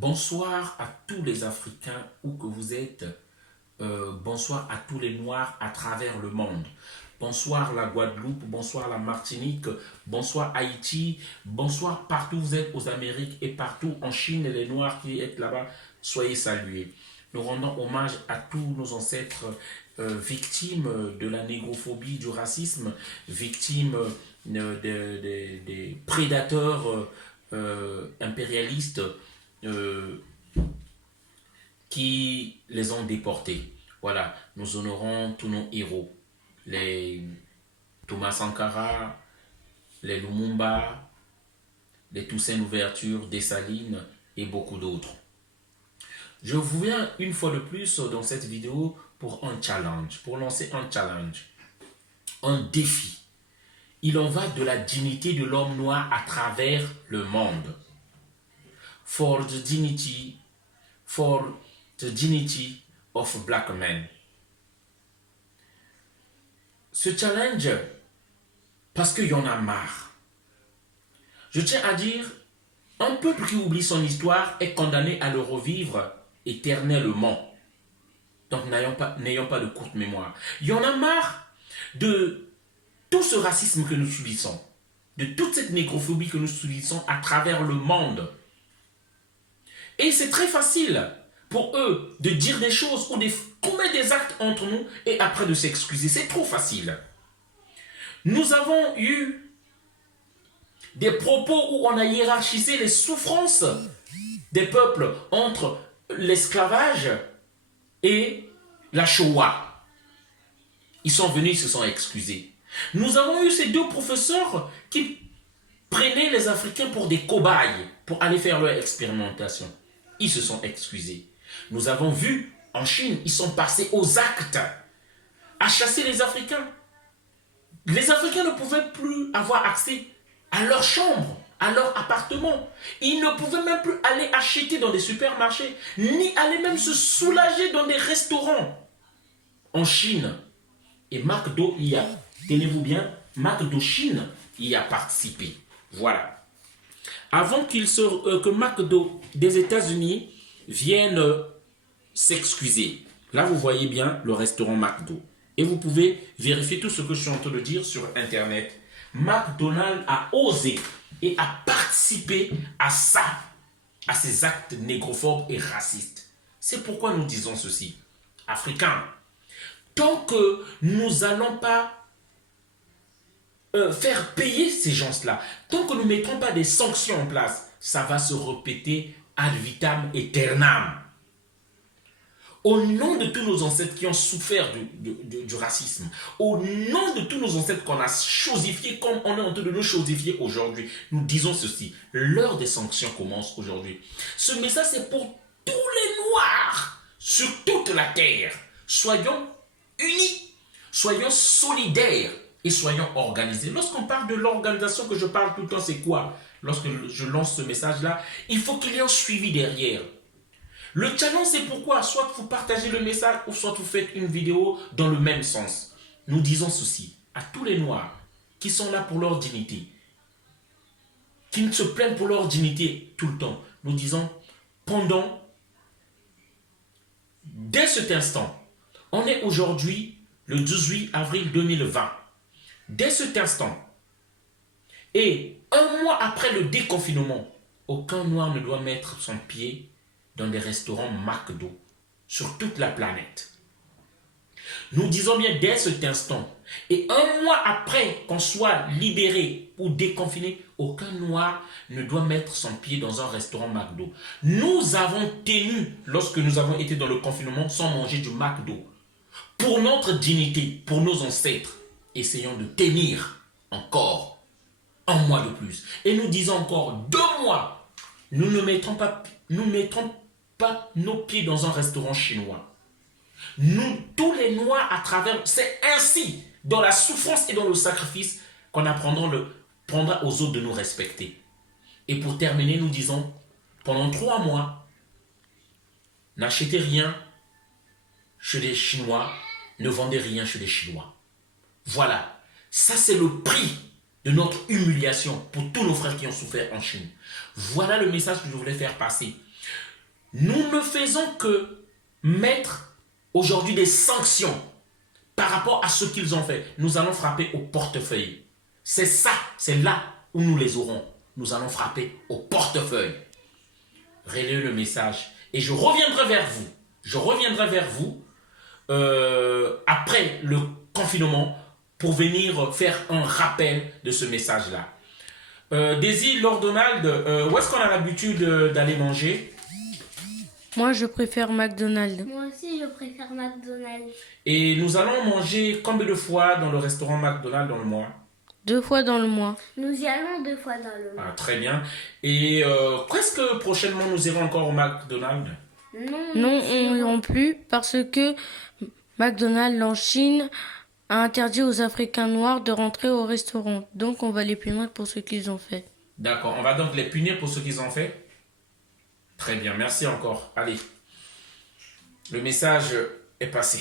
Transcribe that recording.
Bonsoir à tous les Africains où que vous êtes. Bonsoir à tous les Noirs à travers le monde. Bonsoir la Guadeloupe, bonsoir la Martinique, bonsoir Haïti, bonsoir partout où vous êtes aux Amériques et partout en Chine, les Noirs qui êtes là-bas, soyez salués. Nous rendons hommage à tous nos ancêtres victimes de la négrophobie, du racisme, victimes des prédateurs impérialistes euh, qui les ont déportés. Voilà, nous honorons tous nos héros, les Thomas Sankara, les Lumumba, les Toussaint Louverture, Dessalines et beaucoup d'autres. Je vous viens une fois de plus dans cette vidéo pour un challenge, pour lancer un challenge, un défi. Il en va de la dignité de l'homme noir à travers le monde. For the dignity of black men. Ce challenge, parce qu'il y en a marre. Je tiens à dire, un peuple qui oublie son histoire est condamné à le revivre éternellement. Donc n'ayons pas de courte mémoire. Il y en a marre de tout ce racisme que nous subissons, de toute cette négrophobie que nous subissons à travers le monde. Et c'est très facile pour eux de dire des choses ou de commettre des actes entre nous et après de s'excuser. C'est trop facile. Nous avons eu des propos où on a hiérarchisé les souffrances des peuples entre l'esclavage et la Shoah. Ils sont venus, ils se sont excusés. Nous avons eu ces deux professeurs qui prenaient les Africains pour des cobayes pour aller faire leur expérimentation. Ils se sont excusés. Nous avons vu en Chine, ils sont passés aux actes à chasser les Africains. Les Africains ne pouvaient plus avoir accès à leur chambre, à leur appartement. Ils ne pouvaient même plus aller acheter dans des supermarchés, ni aller même se soulager dans des restaurants. En Chine, et McDo y a, tenez-vous bien, McDo Chine y a participé. Voilà. Avant que McDo des États-Unis vienne s'excuser. Là, vous voyez bien le restaurant McDo. Et vous pouvez vérifier tout ce que je suis en train de dire sur Internet. McDonald's a osé et a participé à ça, à ces actes négrophobes et racistes. C'est pourquoi nous disons ceci. Africains, tant que nous n'allons pas faire payer ces gens-là, tant que nous ne mettrons pas des sanctions en place, ça va se répéter ad vitam aeternam. Au nom de tous nos ancêtres qui ont souffert du racisme, au nom de tous nos ancêtres qu'on a chosifiés comme on est en train de nous chosifier aujourd'hui, nous disons ceci, l'heure des sanctions commence aujourd'hui. Ce message c'est pour tous les Noirs sur toute la terre. Soyons unis, soyons solidaires et soyons organisés. Lorsqu'on parle de l'organisation que je parle tout le temps, c'est quoi? Lorsque je lance ce message-là, il faut qu'il y ait un suivi derrière. Le challenge, c'est pourquoi soit vous partagez le message ou soit vous faites une vidéo dans le même sens. Nous disons ceci à tous les Noirs qui sont là pour leur dignité, qui se plaignent pour leur dignité tout le temps. Nous disons, dès cet instant, on est aujourd'hui le 18 avril 2020. Dès cet instant, et un mois après le déconfinement, aucun Noir ne doit mettre son pied dans des restaurants McDo sur toute la planète. Nous disons bien dès cet instant, et un mois après qu'on soit libéré ou déconfiné, aucun Noir ne doit mettre son pied dans un restaurant McDo. Nous avons tenu, lorsque nous avons été dans le confinement, sans manger du McDo. Pour notre dignité, pour nos ancêtres, essayons de tenir encore un mois de plus. Et nous disons encore 2 mois, nous ne mettrons pas nos pieds dans un restaurant chinois. Nous, tous les Noirs à travers, c'est ainsi, dans la souffrance et dans le sacrifice, qu'on prendra aux autres de nous respecter. Et pour terminer, nous disons, pendant 3 mois, n'achetez rien chez les Chinois, ne vendez rien chez les Chinois. Voilà, ça c'est le prix de notre humiliation pour tous nos frères qui ont souffert en Chine. Voilà le message que je voulais faire passer. Nous ne faisons que mettre aujourd'hui des sanctions par rapport à ce qu'ils ont fait. Nous allons frapper au portefeuille. C'est ça, c'est là où nous les aurons. Nous allons frapper au portefeuille. Relayez le message. Et je reviendrai vers vous. Je reviendrai vers vous après le confinement pour venir faire un rappel de ce message-là. Daisy, Lord Donald, où est-ce qu'on a l'habitude d'aller manger? Moi, je préfère McDonald's. Moi aussi, je préfère McDonald's. Et nous allons manger combien de fois dans le restaurant McDonald's dans le mois? 2 fois dans le mois. Nous y allons 2 fois dans le mois. Ah, très bien. Et est-ce que prochainement nous irons encore au McDonald's? Non, on n'ira plus parce que McDonald's en Chine a interdit aux Africains noirs de rentrer au restaurant. Donc, on va les punir pour ce qu'ils ont fait. D'accord, on va donc les punir pour ce qu'ils ont fait. Très bien, merci encore. Allez, le message est passé.